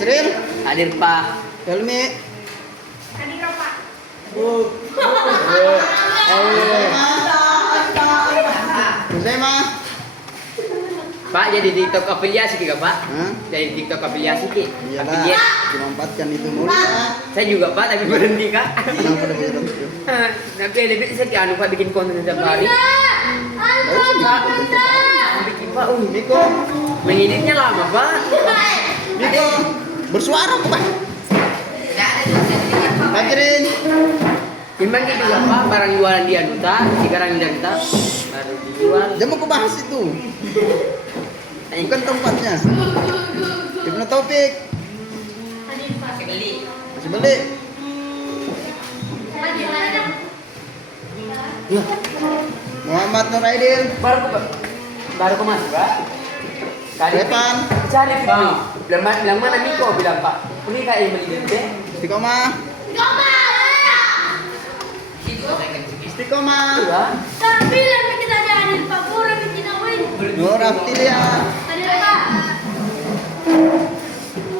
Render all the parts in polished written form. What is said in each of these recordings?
Asril, Hadir Pak. Helmi, Hadir Pak. Huzaima, Pak jadi TikTok afiliasi juga Pak. Hah? Jadi TikTok afiliasi ki. Iyalah, Afiliat. dimanfaatkan itu mulu Pak. Saya juga Pak tapi berhenti Kak. Kenapa udah bisa gitu? Nanti lebih saya anu Pak bikin konten setiap hari. Baru sih bikin konten tiap hari. Bikin Pak, Miko. Mengeditnya lama Pak. Miko, bersuara kok Pak. Hadirin. Timbang gitu juga Pak, barang jualan dia duta, sekarang dia duta, baru dijual. Jangan mau bahas itu. Bukan tempatnya. Ibnu Taufik, Hadir Pak. masih beli. Hadir ada. Muhammad Nur Aidil, Baru ke masuk Pak. Kali Repan, cari video. Bilang mana Miko bilang Pak. Ini kayak yang beli deh. Istiqomah, Istiqomah, Iya. Tapi lagi kita hadir Pak. Kurang bikin awin. Nur Aftilia, Hadir Pak.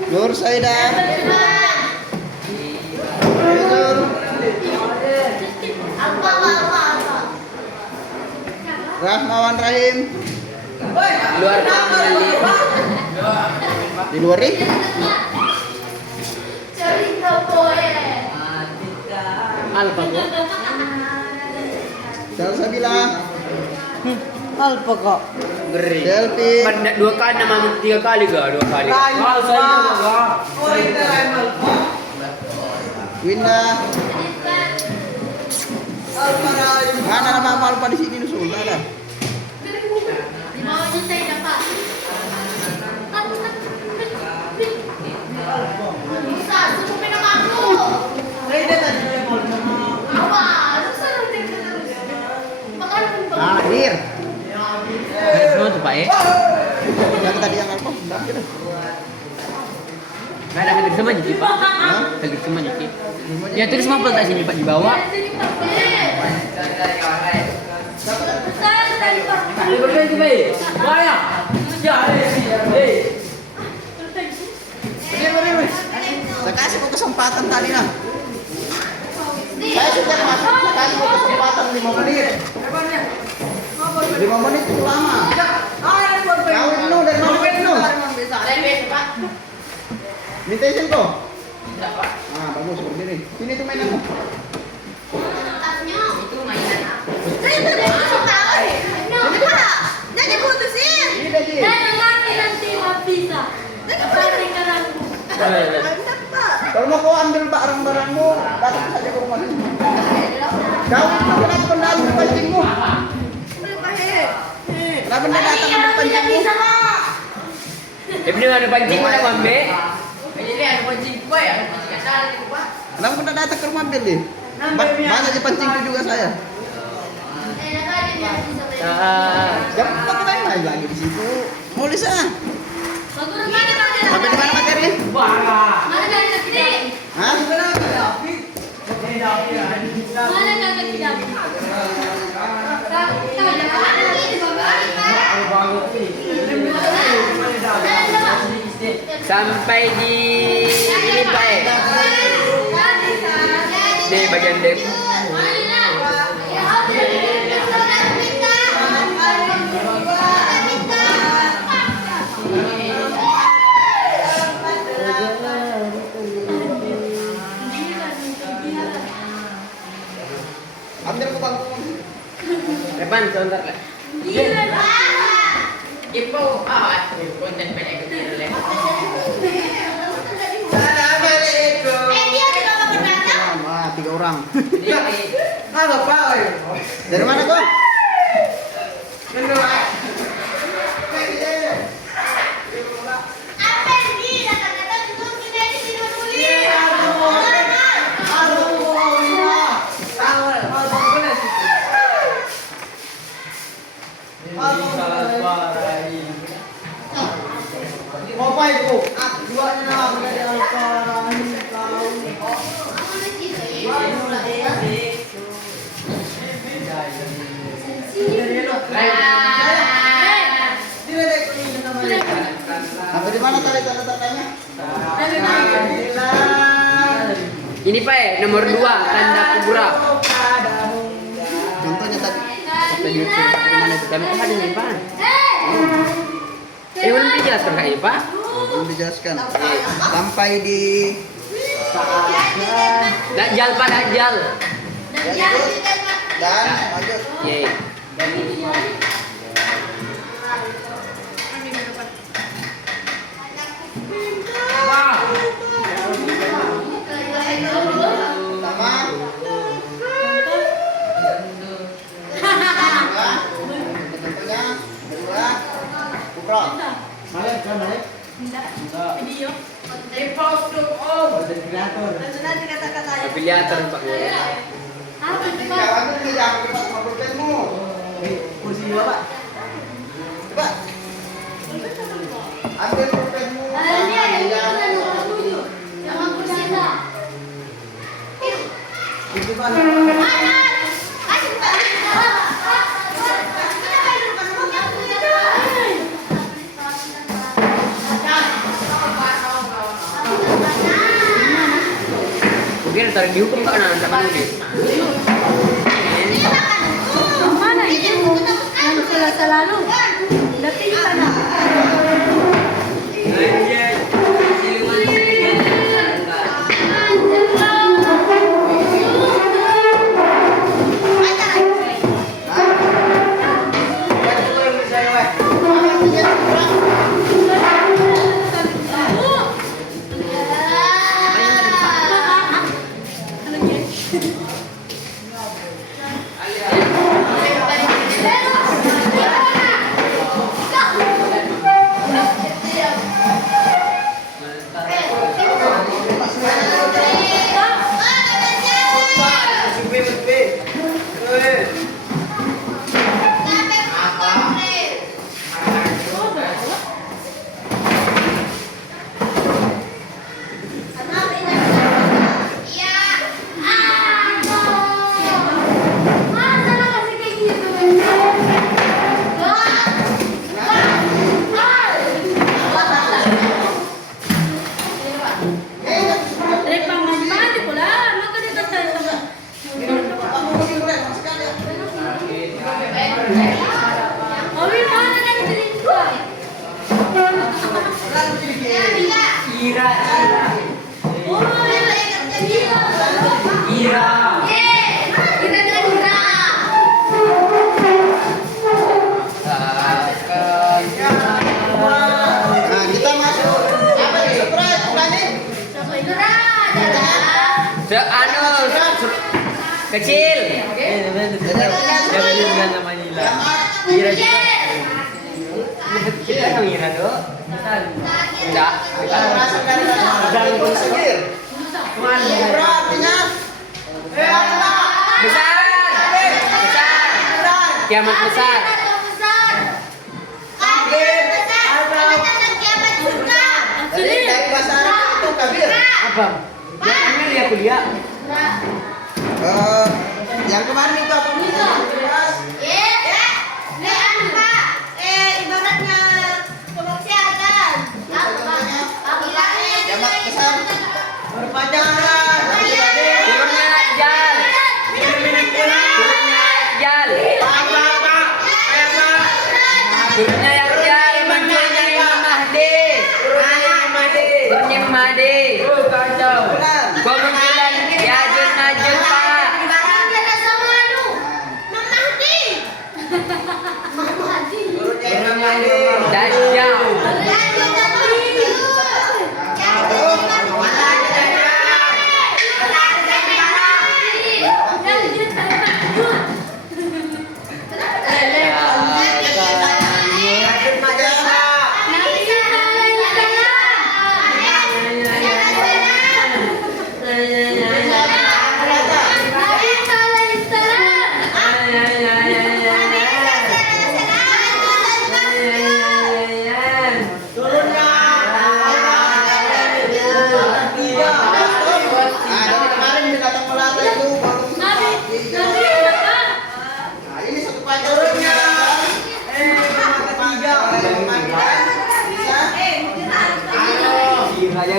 Nur Saida, Yusur, Apa. Rahmawan Rahim, Luar Kamali. di luar nih. Cerita boy. Alfa kok. Salsabila, Alfa kok. Ngeri. Delphi, Pada 2 kali nama 3 kali gak? 2 kali. Winda. Mana nama Alfa di sini Nusul? Ada. Di bawahnya saya dapat. Bisa, cukupin nama aku. Apa? Lu selalu terus. Makanya Hadir. Semua tuh Pak ya. Yang tadi yang Alfa, bentar kita. Gak ada hadir semua jadi Pak. Hah? Hadir semua jadi. Ya terus mau peltak sini Pak di bawah. Saya kasih kok kesempatan tadi nah. Saya sudah masuk, saya kasih kok kesempatan 5 menit. 5 menit itu lama. Kau Ibnu dari mana Ibnu? Minta izin kok. Ah bagus berdiri. Sini tuh mainan. Ini Deji. Kalau mau kau ambil barang-barangmu, datang saja ke rumah ini. Kau itu kenapa pendalur pancingmu? Kenapa anda datang ambil pancingmu? Ibnu ada pancing mana Mambe? Kenapa anda datang ke rumah ambil deh? Banyak di pancingku juga saya. Jangan kita main lagi di situ. Mau Lisa? Sampai di mana materi? Mana dari negeri? Hah? Mana kakak tidak? Sampai di ini Pak ya. Di bagian dek. Ambil ke bangku. Depan sebentar lah. Ipo konten banyak kecil lah. Wah, 3 orang. Halo Pak. Dari mana kok? Apa itu? Duanya dari Al-Qur'an tahu. Apa di mana tadi tanda-tandanya? Ini Pak nomor 2 tanda kubura. Contohnya tadi. Tadi mana itu? Kami ada nih Pak. Belum dijelaskan kayaknya Pak. Belum dijelaskan. Sampai di Dajjal Pak, Dajjal. dan lanjut. Yeay. Pertama. Contohnya kedua. Kubro. Afiliator Pak. Jangan ini jangan cepat sama pulpenmu. Kursi Bapak. Coba. Ambil pulpenmu. Itu Pak. Mungkin ntar dihukum Pak nanti sama ini. Mana itu? Yang selalu. Tapi di sana. Nah, kita masuk. Apa nih? Surprise, berani? Kecil. Ira juga. Kita sama Ira do. Enggak. Masuk dari dalam segir. Kubro artinya Besar. Besar. Kiamat besar. dari bahasa Arab itu kabir. Apa? Ya, ambil ya kuliah. Yang kemarin itu apa? Jamak besar. Berpacaran. Turunnya Dajjal. Turunnya Dajjal. Turunnya Dajjal. Munculnya Imam Mahdi. Turunnya Imam Mahdi. Kemunculan Ya'juj Ma'juj Pak.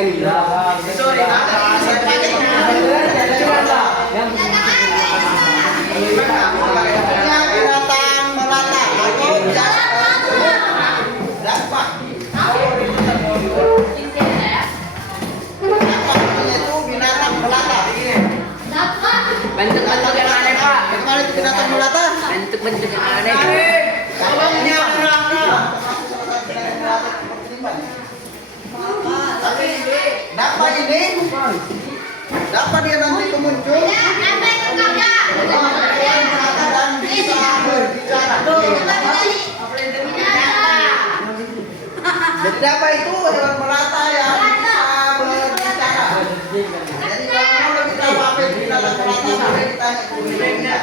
Sorry, saya pakai binatang melata atau dapat. Itu binatang melata. Bentuk-bentuk yang aneh, Pak. Bagaimana itu binatang melata? Bentuk-bentuk yang aneh. Abangnya Tapi dapat ini, dapat dia nanti kemuncul. Dan bisa berbicara. Jadi apa itu hewan melata yang bisa berbicara? Jadi kalau kita apa itu binatang melata boleh ditanya ke gurunya.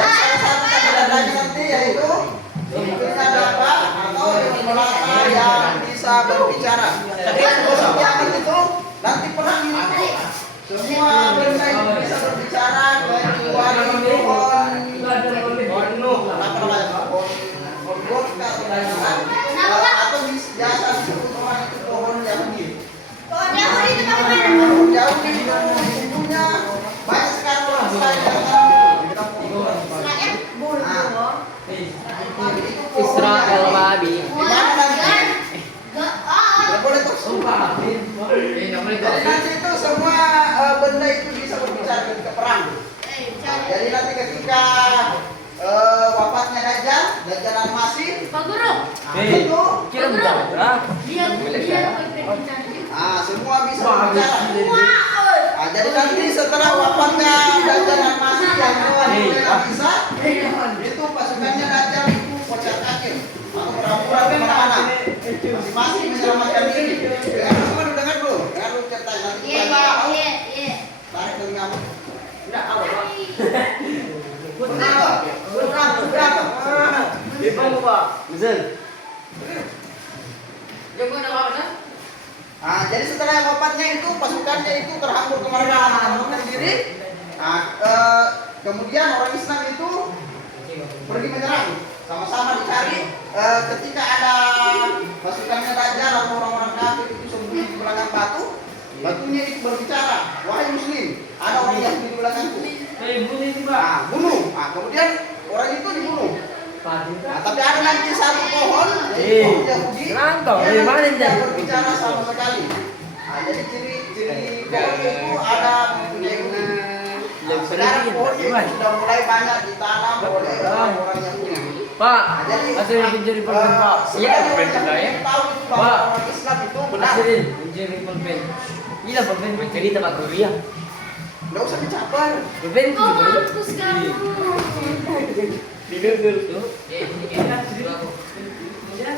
Salah satu tanda-tandanya nanti yaitu bentuknya dapat atau hewan melata yang bisa berbicara. Jadi gosip kiamat itu nanti perang ini. Semua benda itu bisa berbicara kecuali pohon apa namanya pohon atau biasa disebut orang itu pohon Yahudi. Pohon Yahudi itu sesungguhnya banyak sekali orang Israel babi. di mana nanti tidak boleh tersumpah. Jadi nanti itu semua benda itu bisa berbicara ketika perang. Jadi nanti ketika wafatnya Dajjal masih Pak Guru, itu Kira bukan? dia semua bisa berbicara. Jadi nanti setelah wafatnya Dajjal masih yang tidak bisa, itu pasukannya Dajjal itu kocar kacir atau pura-pura kemana-mana. Masing-masing menyelamatkan diri. Dengar dulu, dengar dulu ceritanya nanti kita tarik telingamu. Tidak tahu. Berapa? Jadi setelah wafatnya itu pasukannya itu terhambur kemana-mana sendiri. Kemudian orang Islam itu pergi menyerang, sama-sama dicari. Ketika ada pasukannya Dajjal atau orang-orang kafir itu sembunyi di belakang batu, batunya itu berbicara, wahai muslim, ada orang yang di belakangku. Bunuh. Kemudian orang itu dibunuh. Tapi ada nanti satu pohon, pohon Yahudi, yang tidak berbicara sama sekali. Jadi ciri pohon itu ada Yahudi. Sekarang pohon itu sudah mulai banyak ditanam oleh orang-orang Yahudi. Pak, Jadi masih mencuri pulpen, Pak. Iya, pulpen juga ya. tahu itu bahwa orang Islam itu benar. Masih mencuri pulpen. Iya, pulpen mencuri tempat kuliah. Nggak usah dicabar. Pulpen kau juga. mampus kamu.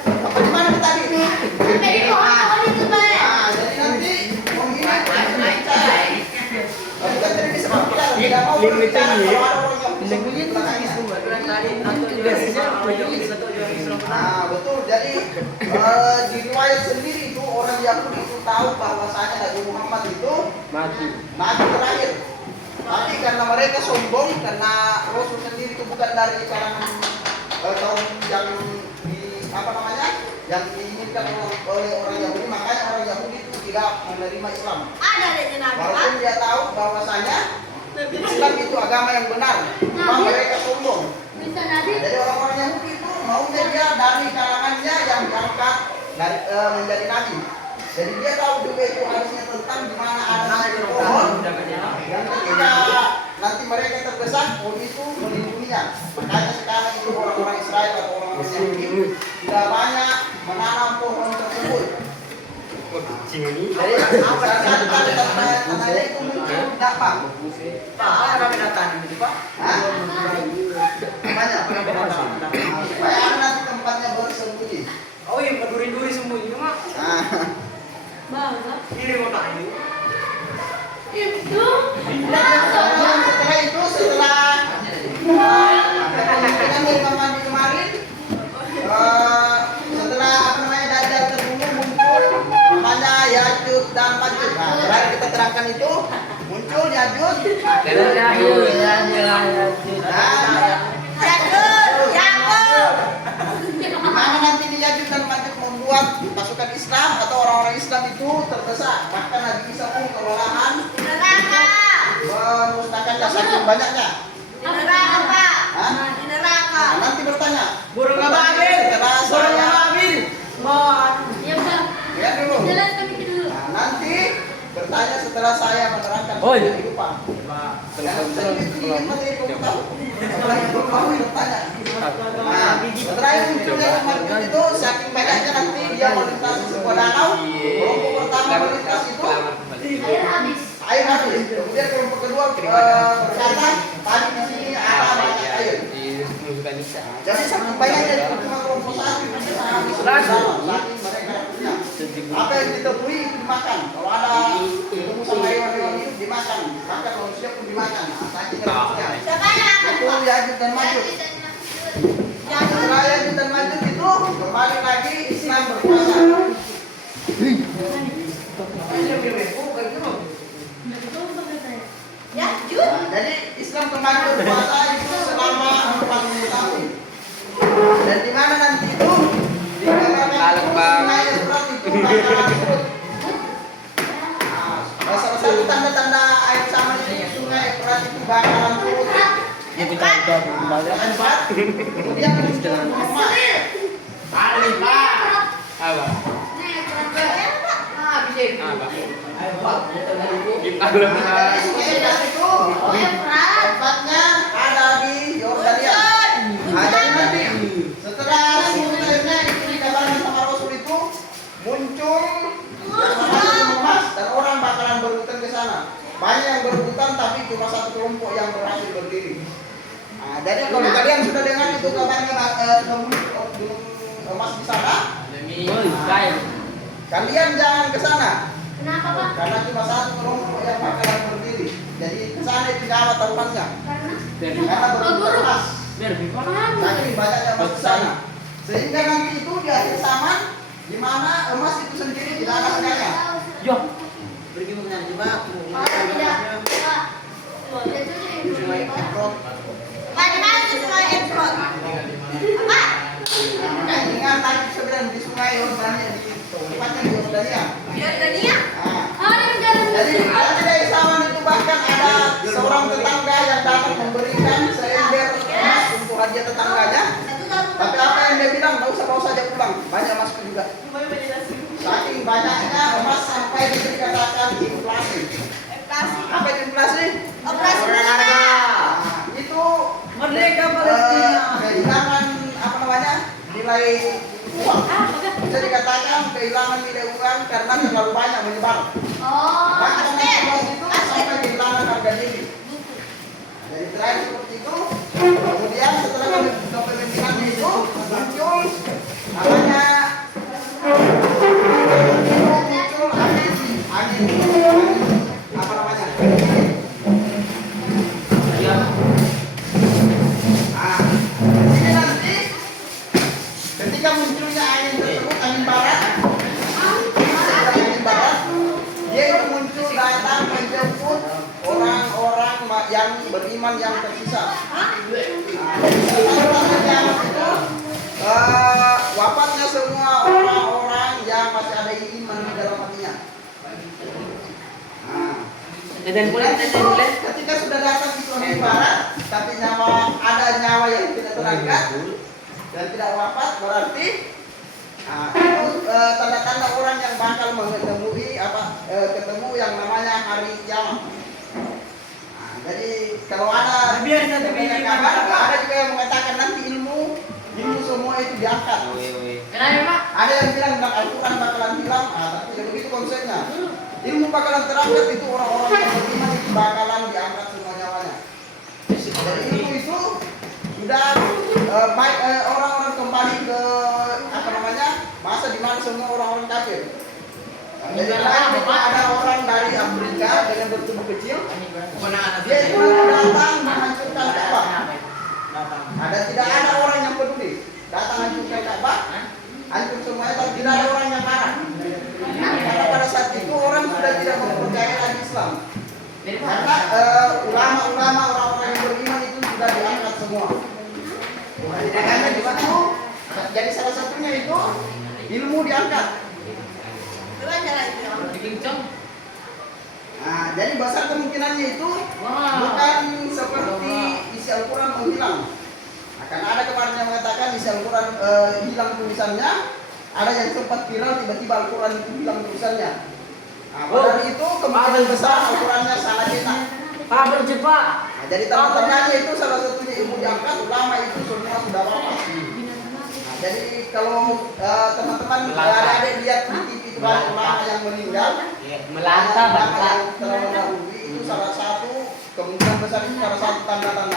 Apa di mana tadi? Sampai di pohon itu banyak. Jadi nanti menghina bicara. Tapi kan tidak bisa berbicara. Tidak mau berbicara kalau ada orang yang sembunyi di belakangnya. Betul. Jadi di riwayat sendiri itu orang Yahudi itu tahu bahwasanya Nabi Muhammad itu nabi terakhir. Tapi karena mereka sombong, karena Rasul sendiri itu bukan dari kalangan kaum yang yang diinginkan oleh orang Yahudi, makanya orang Yahudi itu tidak menerima Islam. Ada Nabi. Walaupun dia tahu bahwasanya Islam itu agama yang benar, cuma mereka sombong. Bisa Nabi. Jadi orang-orang Yahudi itu maunya dia dari kalangannya yang diangkat dari menjadi nabi. Jadi dia tahu juga itu harusnya tentang di mana ada pohon yang ketika nanti mereka terdesak, pohon itu melindunginya. Makanya sekarang itu orang-orang Israel atau orang-orang Yahudi tidak banyak menanam pohon tersebut. Jadi tanda-tanda itu muncul dapat. Banyak. Supaya ada nanti tempatnya bersembunyi. Oh yang berduri-duri sembunyi mak. Bangga. Ini mau tanya. Itu. Setelah itu setelah Imam Mandi kemarin, setelah Dajjal terbunuh muncul namanya Ya'juj dan Ma'juj. Terakhir kita terangkan itu muncul Ya'juj. itu terdesak, bahkan Nabi Isa pun kewalahan Neraka. memusnahkannya saking banyaknya. Neraka, Pak. Hah? Di neraka. Nah, nanti bertanya. Burung abil. Setelah Burung saya, abil. Mon. Ya, Pak. ya dulu. Jelas kami dulu. Nah, nanti bertanya setelah saya menerangkan Oi. kehidupan. Jangan saya bikin materi belum tahu. Apalagi belum tahu bertanya. Nah, setelah itu munculnya kemarin itu saking banyaknya nanti dia melintasi sebuah danau. Kelompok pertama melintas itu Air habis. air habis. Kemudian kelompok kedua berkata tadi di sini ada banyak air. Jadi saking banyaknya itu cuma kelompok satu yang bisa habis danau. Saking mereka punya. Apa yang ditemui itu dimakan. Kalau ada ketemu sama hewan-hewan itu dimakan. Bahkan manusia pun dimakan. Nah, saking rebusnya. Siapa yang akan, Itu Pak? Ya'juj dan Ma'juj. Setelah Ya'juj dan Ma'juj itu kembali lagi Islam berkuasa. Ya, Jun. Nah, jadi Islam kembali berkuasa itu selama 40 tahun. Dan di mana nanti itu digambarkan itu sungai Efrat itu bakalan surut. Nah, salah satu tanda-tanda air sama itu sungai Efrat itu bakalan surut. Efrat. Kemudian muncul rumah. Apa? Ah, bisa. Apa? Nah, dari sungai Efrat itu Oh, ya, Pak. tempatnya ada di Yordania. Nah, jadi nanti setelah surut airnya itu dikabarkan sama Rasul itu muncul yang namanya emas dan orang bakalan berebutan ke sana. Banyak yang berebutan tapi cuma satu kelompok yang berhasil berdiri. Nah, jadi kalau kalian sudah dengar itu kabarnya gunung emas di sana, kalian jangan ke sana Kenapa, Pak? karena cuma satu kelompok yang bakalan berdiri. Jadi ke sana itu nyawa taruhannya. Karena berebutan emas. Saking banyaknya emas di sana. Sehingga nanti itu di akhir zaman di mana emas itu sendiri tidak ada harganya. Pergi mengenal coba. Oh, tidak. Pak. Itu Sungai Efrat. Pak, di mana tuh Sungai Efrat? Apa? Nah, ingat tadi sebenarnya di sungai Yordania di tempatnya di Yordania. Yordania? Nah, Oh, di negara jadi Muslim. nanti dari zaman itu bahkan ada seorang tetangga yang datang memberikan seember emas untuk hadiah tetangganya. Satu tahun. Tapi apa yang dia bilang, nggak usah bawa saja pulang, banyak emasku juga. Saking banyaknya emas sampai dikatakan inflasi. Apa itu inflasi? Operasi Nah, besar. itu Merdeka Palestina. kehilangan apa namanya nilai uang. Bisa dikatakan kehilangan nilai uang karena terlalu banyak menyebar. Oh, Bahkan aset. uang itu sampai kehilangan harga diri. Jadi terakhir seperti itu. Kemudian setelah kepemimpinan itu muncul namanya muncul angin apa namanya? Nah, ini nanti ketika munculnya angin tersebut, angin barat, dia itu muncul datang menjemput orang-orang yang beriman yang tersisa. Yang itu wafatnya semua orang-orang yang masih ada iman di dalam hatinya. Ketika sudah datang di angin barat, tapi ada nyawa yang tidak terangkat dan tidak wafat, berarti itu tanda-tanda orang yang bakal menemui ketemu yang namanya hari kiamat. Jadi kalau ada kabar, ada juga yang mengatakan nanti ilmu semua itu diangkat. Ada yang bilang Al-Quran bakalan hilang, tapi tidak begitu konsepnya. Ilmu bakalan terangkat itu orang-orang yang beriman itu bakalan diangkat semua nyawanya. Jadi ilmu itu sudah baik orang-orang kembali ke apa namanya masa di mana semua orang-orang kafir. Jadi ada orang dari Afrika dengan bertubuh kecil, dia itu datang menghancurkan Ka'bah. Tidak ada orang yang peduli, datang hancurkan Ka'bah, hancur semuanya, tapi tidak ada orang yang marah. Karena pada saat itu orang sudah tidak mempercayai lagi Islam. Karena ulama-ulama orang-orang yang beriman itu sudah diangkat semua. Karena di situ, jadi salah satunya itu ilmu diangkat. Nah, jadi besar kemungkinannya itu bukan seperti isi Al-Quran menghilang. Akan ada kemarin yang mengatakan isi Al-Quran hilang tulisannya, ada yang sempat viral tiba-tiba Al-Quran itu hilang tulisannya. Nah, pada hari itu kemungkinan besar Al-Qurannya salah cetak. Pak berjebak. Nah, jadi tanda-tandanya itu salah satunya ilmu diangkat, ulama itu semua sudah wafat. Nah, jadi kalau teman-teman adik-adik lihat di TV itu banyak ulama yang meninggal, Melanta ulama bangsa. yang telah mendahului itu salah satu kemungkinan besar itu salah satu tanda-tanda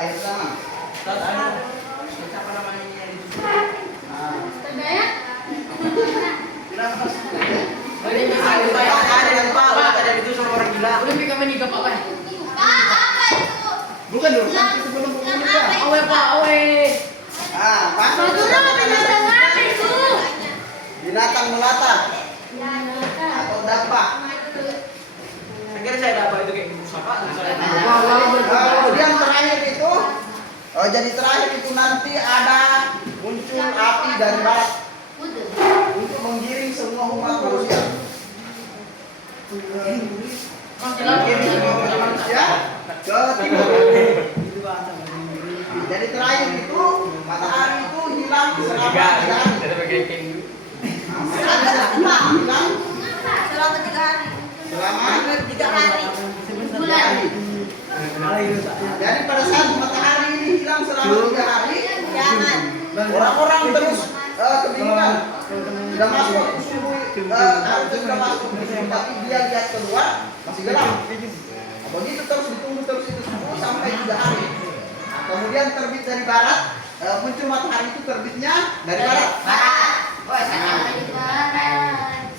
akhir zaman. Siapa namanya ini yang itu? Nah, Tergaya? tidak masuk. Ada yang Pak, ada itu sama orang gila. Udah mereka menikah apa? Pak, apa itu? Bukan dong, kan itu belum menikah. Awe Pak, awe. Ah, masuk. Madura binatang apa itu? Binatang melata atau dapat. Akhirnya saya dapat itu kayak siapa? Kemudian terakhir itu, jadi terakhir itu nanti ada muncul api dari barat untuk menggiring semua umat manusia. Menggiring semua umat manusia ke timur. Jadi terakhir itu matahari itu hilang selama 3 hari. Matahari hilang Selama 3 hari. selama 3 hari. Bulan. Jadi pada saat matahari ini hilang selama 3 hari, Jangan. orang-orang terus kebingungan. Sudah masuk waktu subuh, harusnya sudah masuk, tapi dia lihat keluar masih gelap. Nah, begitu terus ditunggu terus itu subuh sampai 3 hari. Nah, kemudian terbit dari barat, muncul matahari itu terbitnya dari barat.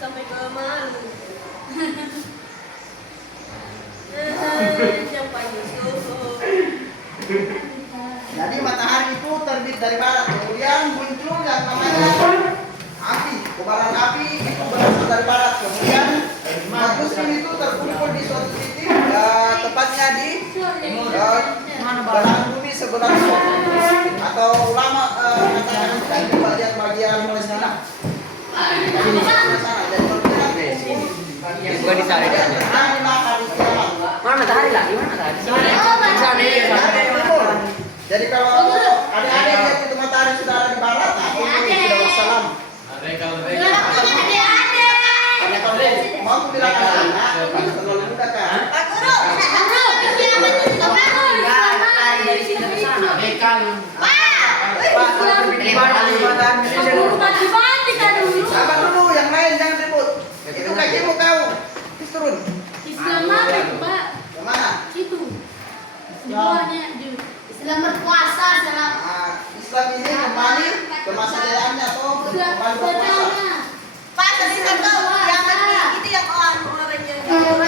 Sampai ke malu. Jadi matahari itu terbit dari barat, kemudian muncul yang namanya api, kobaran api itu berasal dari barat. Kemudian umat muslim itu terkumpul di suatu titik, tepatnya di belahan bumi sebelah atau ulama katakan di bagian Palestina. Jadi di sana, jadi Yang bukan di sana. terjadilah hari kiamat. Mana matahari lah? Di mana matahari? Di sana. Di sana ya. Jadi kalau adik-adik lihat itu matahari sudah ada di barat, nah itu sudah wassalam. Karena kalau mau aku bilang anak, terlalu muda kan? Sabar dulu, yang lain jangan ribut. Itu kakimu kau, terus turun. Islam apa itu, Pak? Yang mana? Itu. Semuanya Islam berpuasa, Islam. Nah, Islam ini kembali ke masa jayaannya atau kembali berpuasa? Pak, tadi kan tahu yang itu yang orang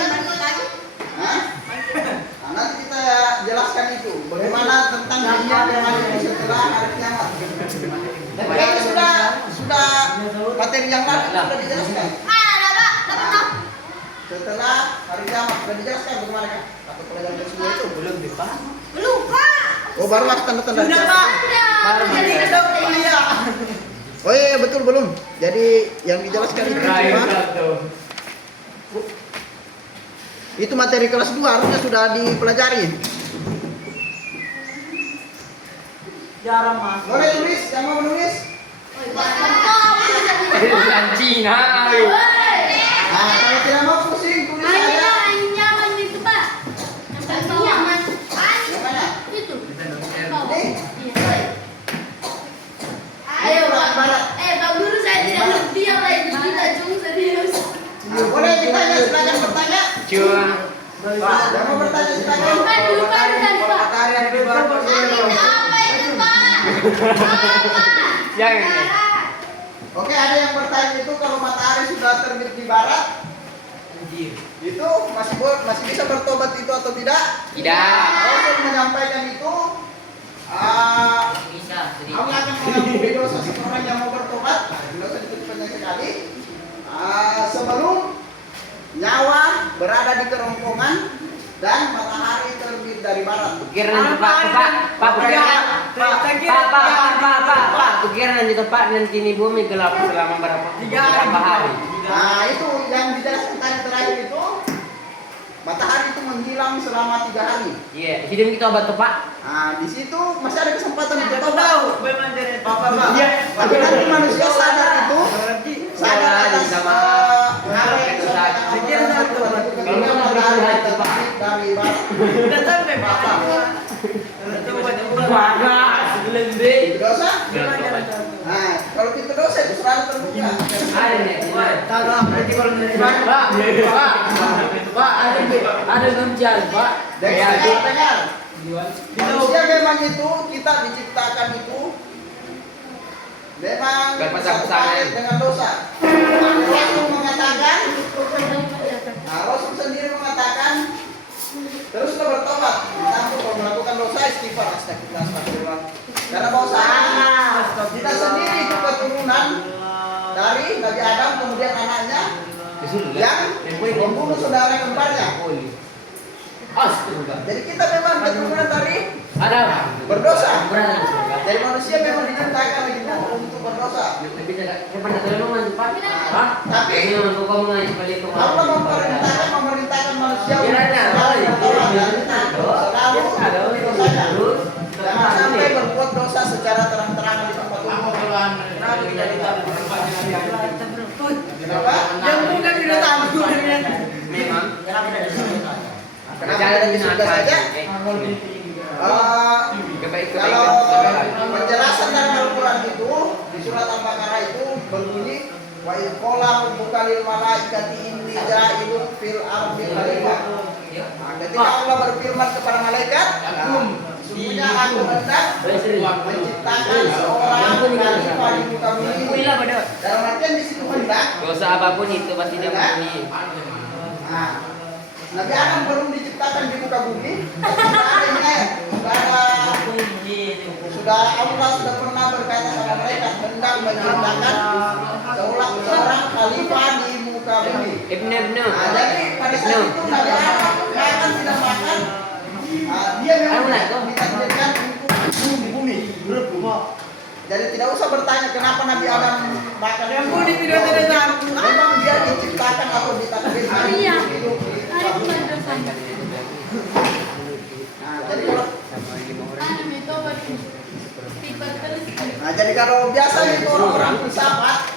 yang lagi. Hah? Nah, nanti kita jelaskan itu. Bagaimana tentang dunia kembali setelah hari kiamat. Itu sudah materi yang lain sudah dijelaskan. Setelah hari kiamat sudah dijelaskan bagaimana kan? Atau pelajaran semua itu belum dipaham. Belum, Pak. Oh, barulah tanda-tanda. Sudah Pak. Baru Jadi kita kuliah. Oh iya betul belum. Jadi yang dijelaskan itu cuma itu materi kelas 2 harusnya sudah dipelajari. Jarang Mas. Boleh tulis, yang mau menulis? Bukan Cina. Nah, kalau tidak mau pusing tulis saja. Nyaman itu, Pak. Nyaman. Yang mana? Itu. Ini. Ayo, Pak. Pak Guru, saya tidak ngerti apa itu. Kita cuma serius. Nah, boleh ditanya silakan bertanya. Cuma. Pak, yang mau bertanya silakan. Pak, dulu Pak, tadi, Pak. Matahari ada di barat. Apa itu, Pak? Apa? Jangan. Oke, ada yang bertanya itu kalau matahari sudah terbit di barat, itu masih bisa bertobat itu atau tidak? Tidak. Rasul menyampaikan itu Allah akan mengampuni dosa seseorang yang mau bertobat. Dosa itu banyak sekali. Sebelum nyawa berada di kerongkongan dan matahari terbit dari barat. Kira Pak Pak. Pikiran nanti tempat nanti ini bumi gelap selama berapa hari? Nah itu yang dijelaskan tadi terakhir itu, matahari itu menghilang selama 3 hari. Iya, hidup kita obat tuh Pak. Nah di situ masih ada kesempatan untuk Kau tahu, memang jadi papa pak. Iya, tapi nanti manusia sadar itu, sadar atas apa yang disampaikan Pikiran Allah. satu. Ketika matahari terbit dari barat. Udah sampai papa. Lebih. Dosa? Nah, kalau itu dosa itu selalu terbuka. Ada nih. Ada gunjal Pak. Dengar. Manusia memang itu kita diciptakan itu memang satu paket dengan dosa. Rasul mengatakan, Rasul sendiri mengatakan, teruslah bertobat. Tanpa kalau melakukan dosa istighfar, astagfirullah. Karena bahwasanya kita sendiri itu keturunan dari Nabi Adam kemudian anaknya yang membunuh saudara kembarnya. Jadi kita memang keturunan dari berdosa. Jadi manusia memang diciptakan itu untuk berdosa. Tapi Allah memerintahkan manusia selalu dosanya. Jangan sampai berbuat dosa secara terang-terangan di tempat umum. Kenapa? Yang bukan tidak tahu Memang. Kenapa tidak di surga saja? Kalau penjelasan dari Al-Quran itu di surat Al-Baqarah itu berbunyi wa idh qala rabbuka lil malaikati inni ja'ilun fil ardi khalifah. Ketika Allah berfirman kepada malaikat, sesungguhnya aku hendak menciptakan seorang khalifah di muka bumi ini. Dalam artian di situ hendak. Dosa apapun itu pasti dia memenuhi. Nah, Nabi Adam belum diciptakan di muka bumi. Sudah Allah sudah pernah berkata sama mereka hendak menciptakan seorang khalifah di muka bumi. Ibnu. Nah, jadi pada saat itu Nabi Adam makan tidak makan, dia memang ditakdirkan untuk di bumi. Jadi tidak usah bertanya kenapa Nabi Adam makan. Yang pun tidak tahu. Memang dia diciptakan atau ditakdirkan hidup di muka bumi. Nah, jadi kalau biasanya itu orang-orang filsafat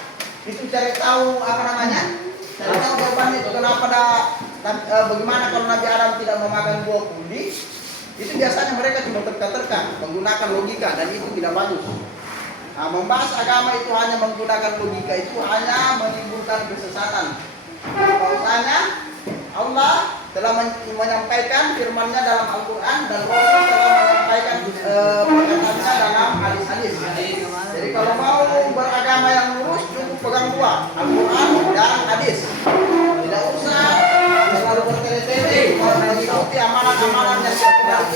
itu cari tahu apa namanya, cari tahu jawabannya itu kenapa bagaimana kalau Nabi Adam tidak memakan buah kundi, itu biasanya mereka cuma terka-terka menggunakan logika dan itu tidak bagus. Nah, membahas agama itu hanya menggunakan logika itu hanya menimbulkan kesesatan. Bahwasanya Allah telah menyampaikan firman-Nya dalam Al-Quran dan Rasul telah menyampaikan perkataannya dalam hadis-hadis. Jadi kalau mau beragama yang lurus cukup pegang dua, Al-Quran dan hadis. Tidak usah selalu bertele-tele mengikuti amalan-amalan yang sangat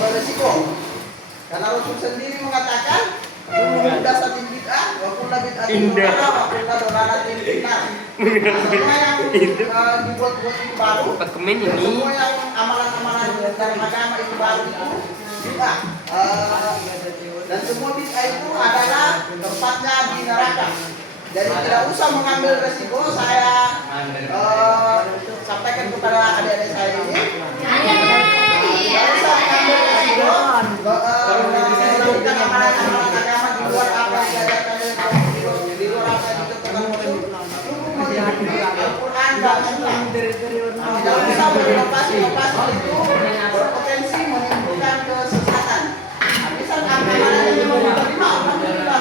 berisiko. Karena Rasul sendiri mengatakan muhdatsatin bid'ah wa kullu bid'atin dalalah wa kullu dalalatin finnar. Semua yang dibuat-buat itu baru. Semua yang amalan-amalan dalam agama itu baru itu bid'ah. Dan semua bid'ah itu adalah tempatnya di neraka. Jadi tidak usah mengambil resiko. Saya sampaikan kepada adik-adik saya ini. Tidak usah mengambil resiko. Melakukan amalan-amalan agama di luar apa yang diajarkan di luar apa yang ditentukan Rasul. Cukup mengikuti Al-Quran dan Sunnah. Tidak usah berinovasi-inovasi itu berpotensi menimbulkan kesesatan. Misal amalan yang memang diterima, alhamdulillah.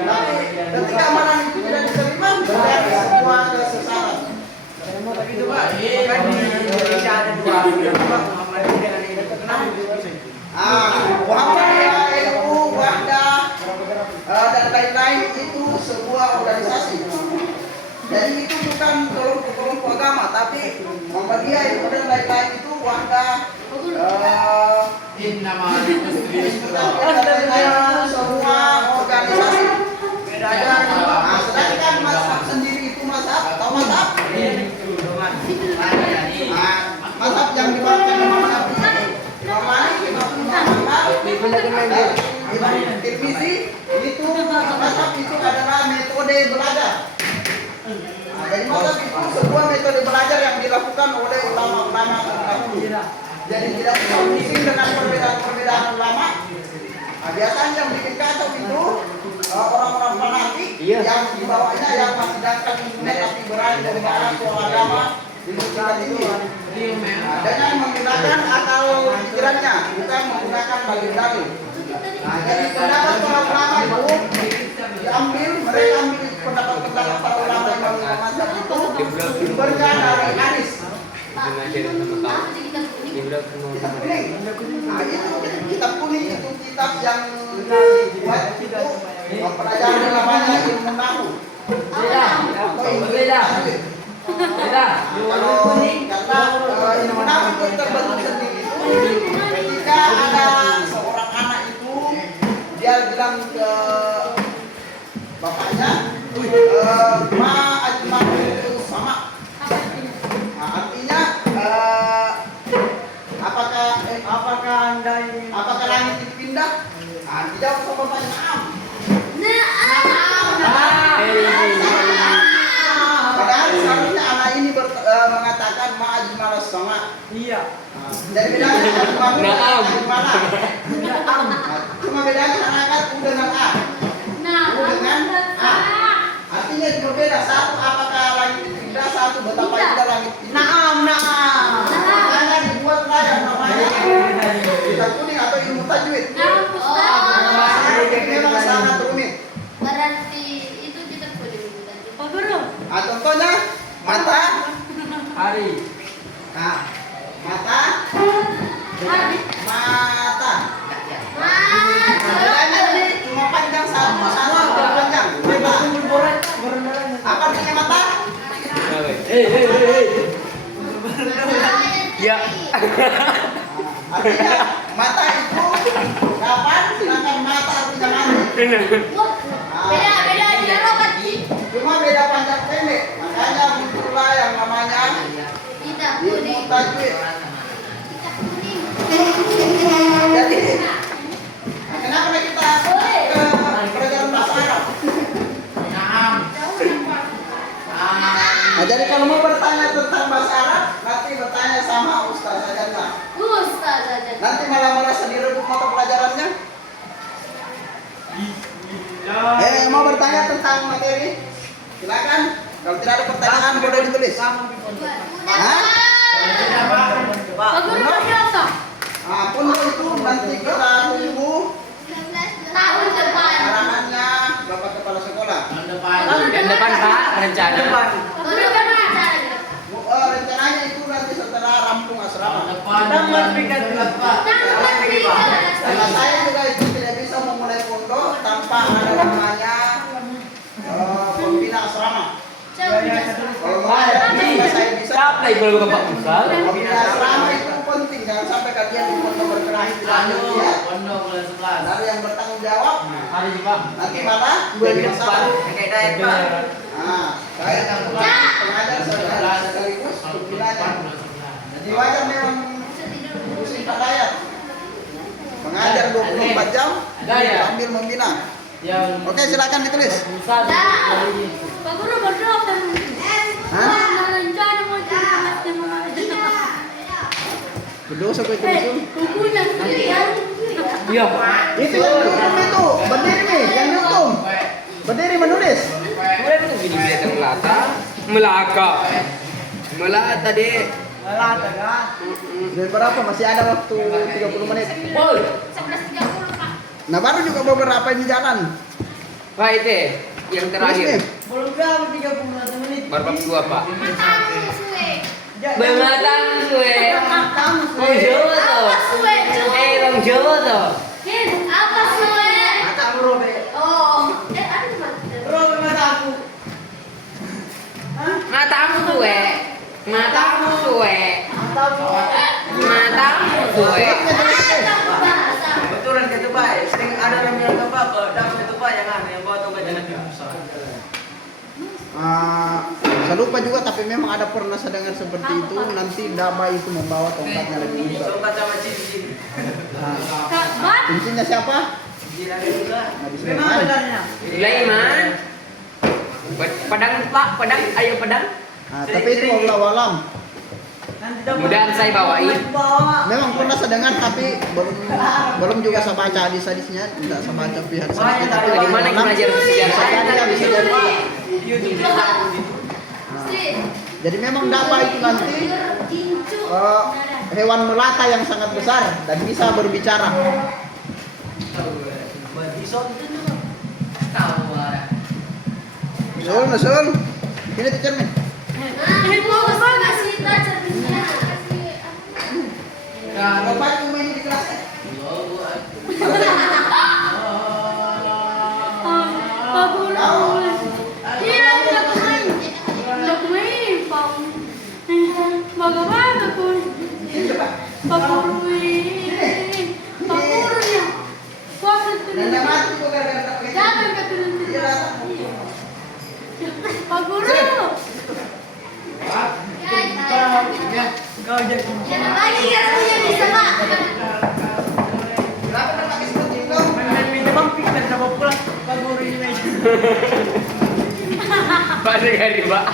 Tapi ketika amalan itu tidak diterima, berarti semua kesesatan. Itu Pak, kan di Indonesia ada dua Muhammadiyah dengan ini terkenal. Muhammadiyah, NU, Wahdah, dan lain-lain itu sebuah organisasi. Jadi itu bukan kelompok agama, tapi Muhammadiyah, NU dan lain-lain itu Wahdah, semua organisasi. Sedangkan mazhab sendiri itu mazhab, tahu mazhab? Mazhab yang dibawakan Imam Syafi'i, Imam Malik, Imam Tirmizi itu mazhab itu adalah metode belajar. Nah, jadi mazhab itu sebuah metode belajar yang dilakukan oleh ulama-ulama terdahulu. Jadi tidak pusing dengan perbedaan-perbedaan ulama. Nah, biasanya yang bikin kacau itu orang-orang fanatik yang dibawanya yang masih dangkal internet tapi berani membahas soal agama di tingkat tinggi. Nah, dengan menggunakan akal pikirannya, bukan menggunakan dalil-dalil. Nah, jadi pendapat para ulama itu diambil, mereka ambil pendapat para ulama yang mazhab itu sumbernya dari hadis. Kitab kuning. Nah, itu kitab kuning itu kitab yang dibuat itu mempelajari namanya ilmu nahu. Atau ilmu tajwid. Kalau karena ilmu nahu itu terbentuk sendiri itu ketika ada seorang anak itu dia bilang ke bapaknya, ma ajmalu sama. Nah, artinya apakah langit dipindah? Nah, tidak usah bertanya naam. Padahal seharusnya anak ini mengatakan ma'ajmal sama. Iya. Jadi bedanya cuma bedanya anak U dengan A. U dengan A. Artinya berbeda. Satu apakah langit dipindah, satu betapa indah langit ini. Naam. Makanya dibuat layar namanya kitab kuning atau ilmu tajwid. Ini memang sangat rumit. Berarti itu kita boleh tajwid. Contohnya mata, Hari. nah, mata. Bedanya ini cuma panjang sama panjang. Mata. Apa artinya mata? Ya. Artinya mata itu kapan, sedangkan mata artinya mati. Beda dia rokat sih. Cuma beda panjang pendek. Makanya muncullah yang namanya Kitab ilmu kuning. tajwid. Kitab kuning. Jadi, kenapa kita ke pelajaran bahasa Arab? Nah, jadi kalau mau bertanya tentang bahasa Arab, nanti bertanya sama Ustaz Sajana. Ustaz aja. Nanti malah merasa direbut mata pelajarannya. Mau bertanya tentang materi? Silakan. Kalau tidak ada pertanyaan boleh ditulis. Hah? Pun itu nanti kita tunggu Tahun depan. arahannya Bapak Kepala Sekolah. Bulan depan Pak rencana. Tahun depan acaranya. Rencananya itu nanti setelah rampung asrama. Karena saya juga itu tidak bisa memulai pondok tanpa ada namanya pembina asrama. Kalau mau ada saya bisa. Capek kalau Bapak Ustaz. Pembina asrama itu penting, jangan sampai kalian di pondok berkelahi tidak ya. Dari yang bertanggung jawab, nanti malah jadi masalah. Nah, saya pengajar sekaligus pembinanya. Jadi wajar memang pusing Pak Dayat. Mengajar 24 jam, sambil membina. Oke, silakan ditulis. Pak Guru berdoa kan? Rencana mau jadi Berdosa kau itu. bukunya sendiri ya. Iya. Itu yang dihukum itu, berdiri nih, yang dihukum. Berdiri menulis. Mulai tuh gini dia melata deh. Jadi berapa? Masih ada waktu 30 menit. Boy. 11.30 Pak. Nah, baru juga beberapa ini jalan. Pak itu yang Tulis nih. terakhir. Belum berapa 31 menit. Baru bab 2 Pak. Matang suwe. Bematang suwe. Bang Jawa tuh. Apa suwe? Bang Jawa tuh. Kin, apa suwe? Mataku robe. Oh, ada mata. Robe mataku. Matamu suwe. Matamu suwe. Mataku. Matamu suwe. Bahasa. Betulan ke Tupai. Sering ada orang bilang ke Pak, dapat ke Tupai yang bawa tobat jangan Saya lupa juga, tapi memang ada pernah saya dengar seperti itu. Nanti Daba itu membawa tongkatnya lebih besar. Tongkat sama cincin. Nah, Kak, Kuncinya siapa? Nabi Memang Sulaiman. benarnya. Sulaiman. Padang Pak, padang, ayo padang. Nah, tapi itu Allah alam. Nanti dapat. Mudahan saya bawain. Memang pernah saya dengar tapi belum juga saya baca hadis-hadisnya, tidak saya baca pihak hadisnya. Tapi Dari mana Allah belajar alam, sejarah? bisa jadi ya, bisa jadi. Jadi memang dakwah itu nanti hewan melata yang sangat besar dan bisa berbicara. Nusul. Ini tuh cermin. Bapak cuma ini di kelasnya. Dan nggak mati kok gara-gara pakai Iya. Kau jadi. Kenapa nggak pakai seperti itu? Main bang pikir sama pulang. Pak Guru ini. Pak sekali Pak.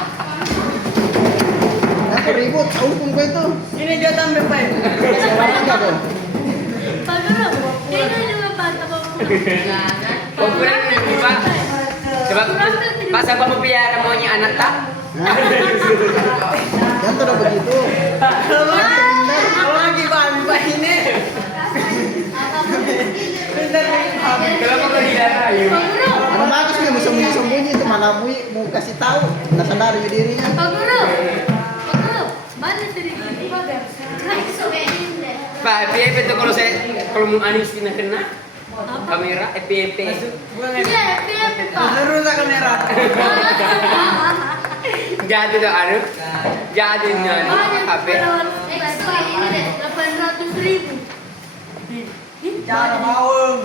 Aku ribut, hukum gue itu. Ini dia tambah Pak. Siapa enggak tuh? Oh kurang ini Pak. Coba Pak siapa mau pelihara maunya anak tak? Kan tuh udah begitu. Kalau lagi Pak ini. Bentar nih. Kalau mau pelihara yuk. Mana bagus nih mau sembunyi-sembunyi itu mana mau kasih tahu, nggak sadar dirinya. Pak FPP itu kalau mau Anis kena kamera FPP. Rusak kamera. Jadi tuh anu. Jadi anu HP. Jangan bawang.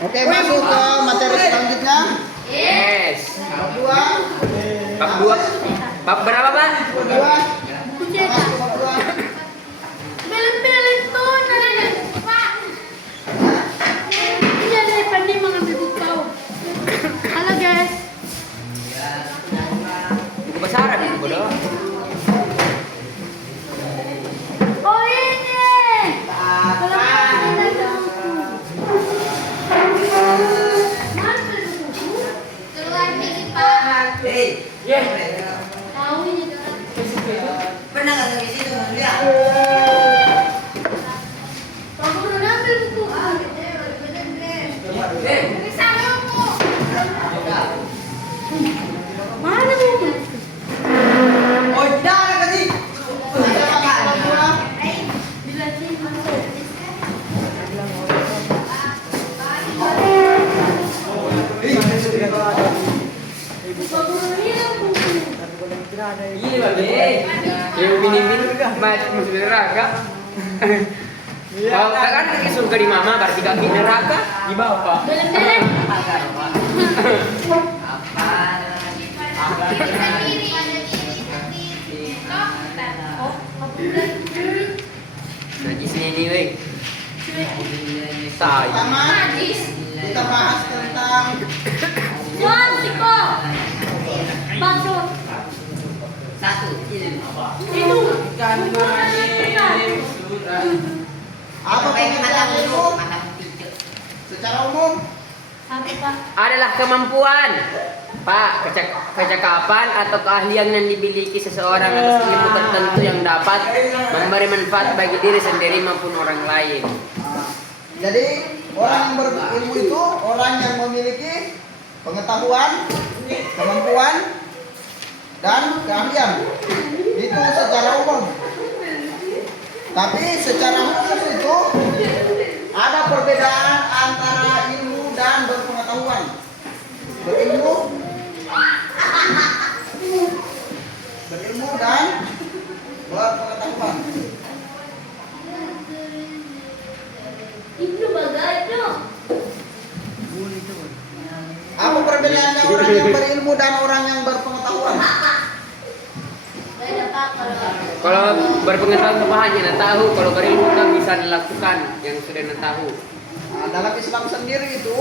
Oke, masuk ke materi selanjutnya. Yes. Bab 2. Bab 2. Bab berapa, Pak? Bab 2. Masuk ke bab 2. Halo guys. Buku bahasa Arab itu, bodoh. Oh ini. Keluar dikit Pak. Tahu ini Pernah nggak dari situ lihat? Pak Guru ambil buku. Bisa buku. Mana buku? Oh jangan kasih. Bila sini masuk. Pak Guru hilang buku. Iya, Pak. Yang mini-mini masuk neraka. Kalau kan ke surga di mama, berarti kaki neraka di bapak. Belem-belem. Oh, aku udah sendiri. Najis ini, weh. Tai. Pertama, Najis. kita bahas tentang Jangan Siko. Bakso. Itu. apa pengertian itu secara umum. Apa Pak? Adalah kemampuan, Pak, kecakapan atau keahlian yang dimiliki seseorang atas ilmu tertentu yang dapat memberi manfaat bagi diri sendiri maupun orang lain. Jadi orang yang berilmu itu orang yang memiliki pengetahuan, kemampuan, dan keahlian. Itu secara umum. Tapi secara khusus itu ada perbedaan antara ilmu dan berpengetahuan. Berilmu dan berpengetahuan. Itu bagainya. Apa perbedaannya orang yang berilmu dan orang yang berpengetahuan? Kalau berpengetahuan apa hanya tahu, kalau berilmu kan bisa dilakukan yang sudah tahu. Nah, dalam Islam sendiri itu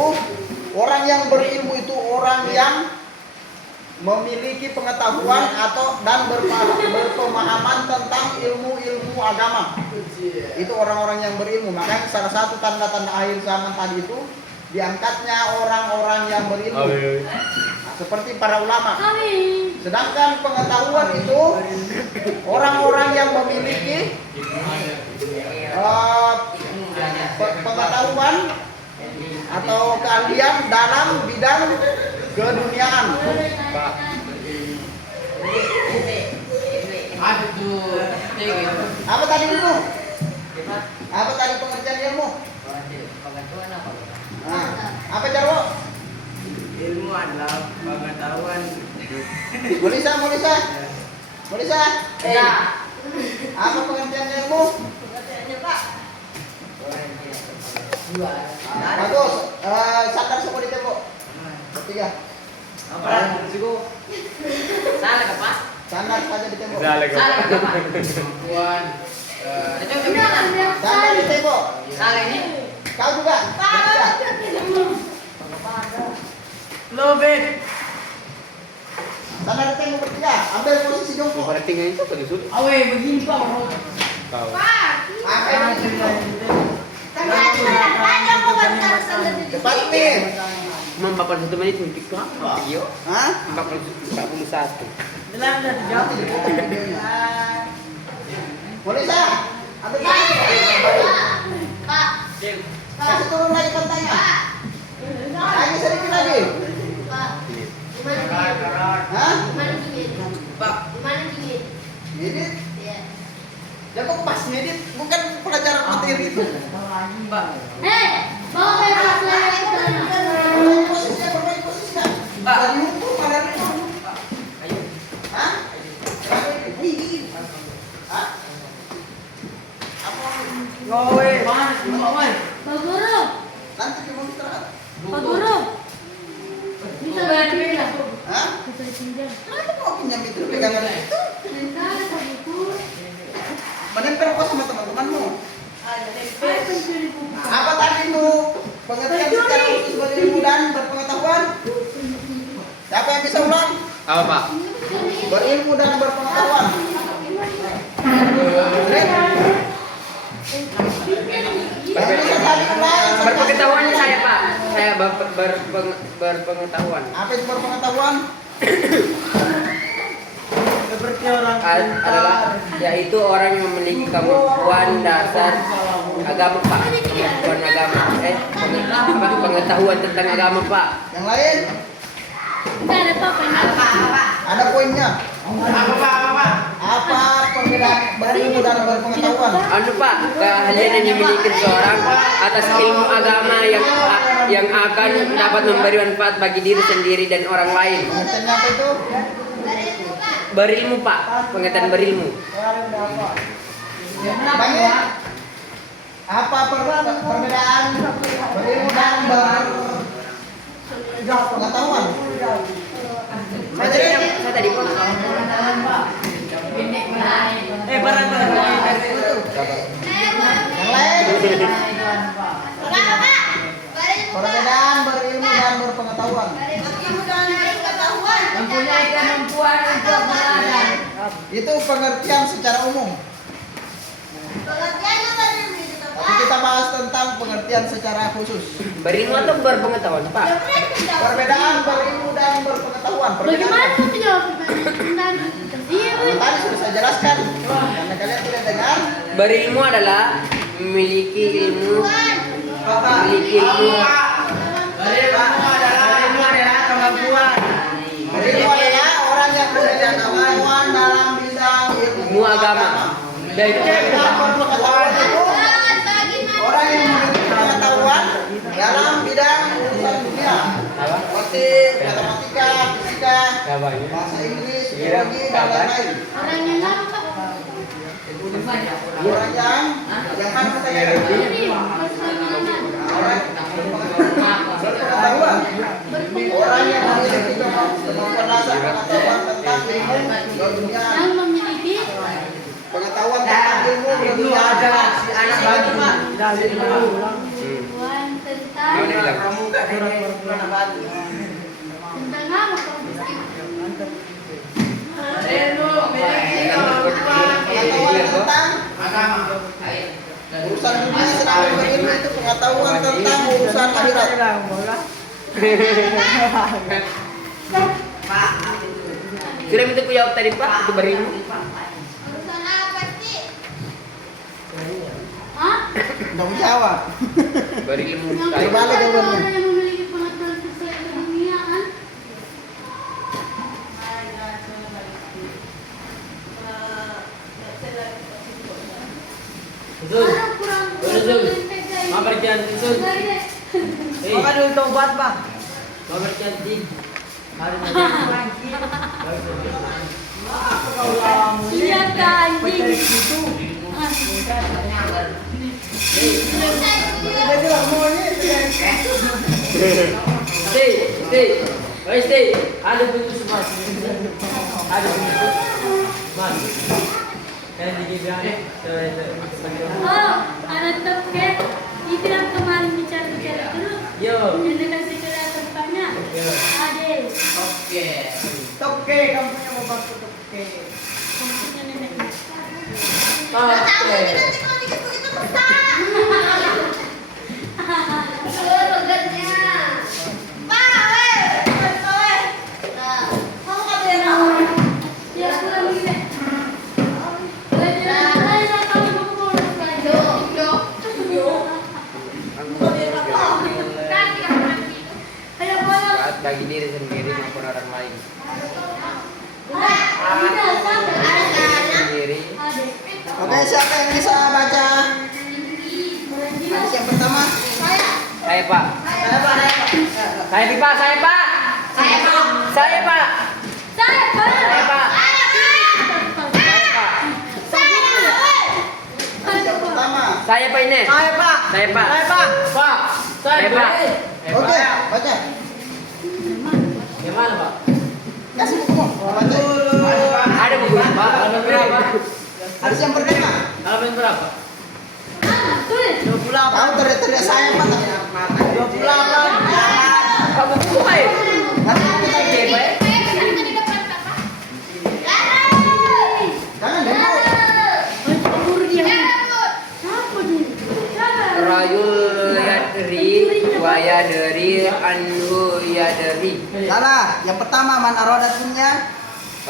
orang yang berilmu itu orang yang memiliki pengetahuan atau dan berpemahaman tentang ilmu-ilmu agama. Itu orang-orang yang berilmu. Makanya salah satu tanda-tanda akhir zaman tadi itu diangkatnya orang-orang yang berilmu. Nah, seperti para ulama. Sedangkan pengetahuan itu orang-orang yang memiliki pengetahuan atau keahlian dalam bidang keduniaan. Apa tadi ilmu? Apa tadi pengertian ilmu? Nah, apa Jarwo? Ilmu adalah pengetahuan. Mulisa. Apa pengertian ilmu? Bagus. Sandar semua di tembok. Ketiga. Apa? Salah apa? Sandar saja di tembok. Salah apa? Kemampuan. Sandar di tembok. Salah ini. Kau juga. Ketiga. Lobet. Sandar di tembok bertiga. Ambil posisi jongkok. Perhatian itu kan sulit. Awe begini Pak. Tahu. Apa cepat nih. Memang 41 menit untuk apa? Video. Hah? 41. Dalam dah jawab. Mulisa. Ambil kasih turun lagi pantainya. Lagi sedikit lagi. Hah? Ini jago pas ngedit, bukan pelajaran materi itu. Bermain posisinya. Dari hukum pada itu. Hah? Hah? Apa? Ngowe. Ngowe. Nanti kita mau istirahat. Hah? Kenapa mau pinjam itu pegangan itu? Menempel kok sama teman-temanmu. Apa tadi itu? Pengertian secara khusus berilmu dan berpengetahuan. Siapa yang bisa ulang? Apa Pak? Berilmu dan berpengetahuan. Yang bisa tadi ulang. Berpengetahuan saya Pak. Saya berpengetahuan. Apa itu berpengetahuan? Seperti orang Adalah yaitu orang yang memiliki kemampuan dasar agama Pak. Kemampuan agama. Pengetahuan tentang agama Pak. Yang lain? Ada poinnya. Apa perbedaan berilmu dan berpengetahuan? Anu Pak, keahlian yang dimiliki seorang atas ilmu agama yang akan dapat memberi manfaat bagi diri sendiri dan orang lain. Pengertiannya apa itu? Berilmu Pak, pengetahuan berilmu. Banyak. Apa perbedaan berilmu dan berpengetahuan? Saya tadi pun barang. Yang lain? Perbedaan berilmu dan berpengetahuan. Mempunyai kemampuan untuk belajar. Itu pengertian secara umum. Tapi kita bahas tentang pengertian secara khusus. berilmu atau berpengetahuan Pak? Perbedaan berilmu dan berpengetahuan. Bagaimana Perbedaan. menjawab Tadi sudah saya jelaskan. Karena kalian tidak dengar. Berilmu adalah memiliki ilmu, memiliki ilmu. Ilmu adalah kemampuan. Berilmu adalah orang yang memiliki kemampuan dalam bidang Ilmu agama. Baik. Dan berpengetahuan itu orang yang memiliki pengetahuan dalam bidang urusan dunia. Seperti matematika, fisika, bahasa Inggris, biologi, dan lain-lain. orang yang nampak Orang yang harus saya orang berpengetahuan, orang yang memiliki kemampuan dasar pengetahuan tentang ilmu dunia. yang memiliki itu ada si anak batu mah. Tuan tentang Gimana bilang? Pramuka ini anak batu. tentang apa profesi? Pengetahuan tentang urusan dunia sedang berilmu itu pengetahuan tentang urusan akhirat. Sudah minta ku jawab tadi Pak, itu berilmu. Urusan apa sih? Hah? Dong jawab. Berilmu. Yang Tadi. Berbalik kedua, jawabannya. orang yang memiliki pengetahuan sesuai keduniaan. Orang kurang Apa berjanji Sun? Maka dulu tobat, Bang. Apa berjanji? Iya kan, anjing. Stay. Ada buku semua. Ada buku. Mas. Kan dibilang Oh, anak tokek itu yang kemarin bicara-bicara terus. Yo. Yang kasih kelihatan tempatnya. Ade. Toke, kamu punya mau bantu toke. Komputernya nenek. Ya, pulang gini. Saat bagi diri sendiri maupun orang lain. Sendiri. Oke, siapa yang bisa baca? Hadis yang pertama. Saya Pak. Saya Pipa, saya Pak. Saya Pak. Saya Pak. Hadis yang pertama. Saya Pak ini. Saya, Pak. Saya Pak. Saya, Pak. Pak. Saya Pak. Oke, baca. Yang mana Pak? Kasih bukumu. Baca. Ada buku Pak. Halaman berapa? Hadis yang pertama. Halaman berapa? 28. Kamu teriak-teriak saya Pak. 28. Kamu buku Pak. Nanti kita coba ya. Jangan demo. Rayul yadri wa yadri anhu yadri. Salah. Yang pertama man aradat dunya.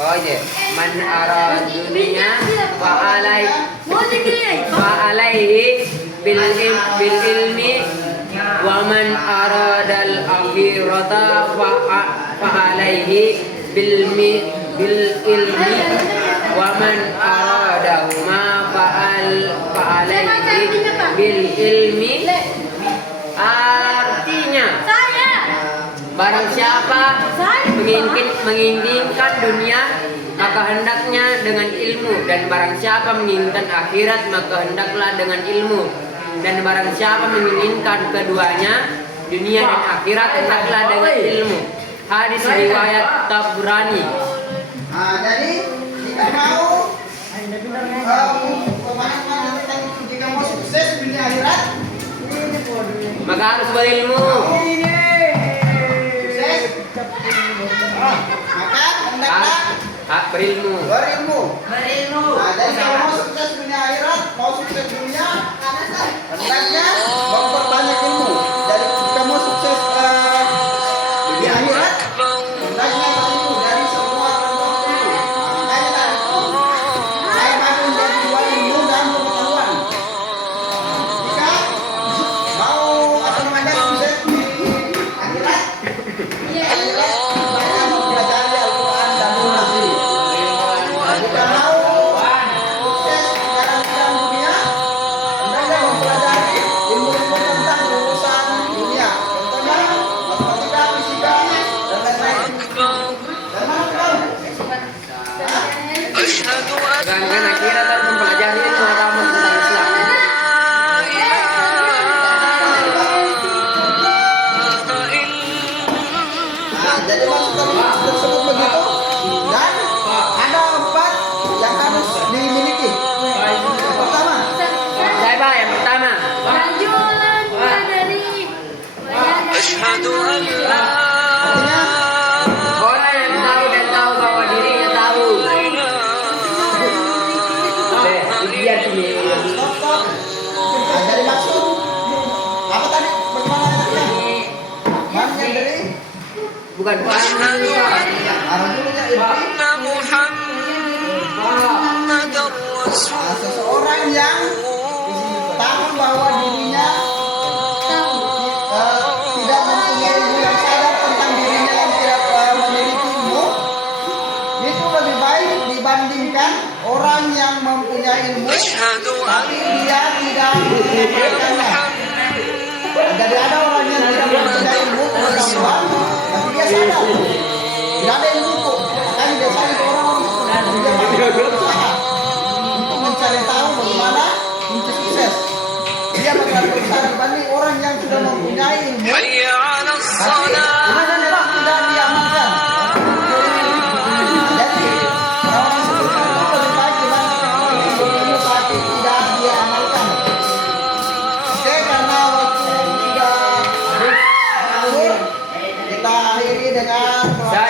Oh iya. Man arad dunia wa alaihi bil ilmi wa man aradal akhirata fa alaihi bil ilmi wa man aradahuma fa alaihi bil ilmi. Artinya barang siapa menginginkan dunia maka hendaknya dengan ilmu, dan barang siapa menginginkan akhirat maka hendaklah dengan ilmu, dan barang siapa menginginkan keduanya dunia dan akhirat hendaklah dengan ilmu. Hadis riwayat Tabrani. Jadi jika mau pemahaman tentang jika mau sukses di dunia akhirat, Maka harus berilmu. sukses, maka hendaklah Berilmu. berilmu. Jadi kalau mau sukses dunia akhirat, mau sukses dunia, hendaknya memperbanyak ilmu. Jadi jika mau sukses di akhirat, hendaknya berilmu dari semua kelompok ilmu. Makanya tadi saya bangun dari dua ilmu dan pengetahuan. Jika mau sukses di akhirat, hendaknya mempelajari Al-Quran dan Sunnah. Jika mau sukses dalam bidang dunia, hendaknya mempelajari ilmu-ilmu tentang urusan dunia. Contohnya matematika, fisika, dan lain-lain. Dan mana kau? Sedangkan akhirat harus mempelajari ilmu agama tentang Islam. Nah, jadi maksud tersebut begitu. Dan ada 4 yang harus dimiliki. Yang pertama, Bukan Pak. Arah dulunya ilmu. Seseorang yang tahu bahwa dirinya tidak mempunyai ilmu yang sadar tentang dirinya yang tidak memiliki ilmu, itu lebih baik dibandingkan orang yang mempunyai ilmu tapi dia tidak mempraktikkannya. Jadi ada orang yang tidak mempunyai ilmu pengetahuan tapi dia sadar tidak ada ilmu kok, makanya biasanya itu orang dia berusaha untuk mencari tahu bagaimana kunci sukses. Dia bakal berusaha dibanding orang yang sudah mempunyai ilmu tapi tidak diamalkan. Jadi orang seperti itu lebih baik dibanding ilmu tapi tidak diamalkan. Oke, karena waktu sudah berakhir, kita akhiri dengan Saya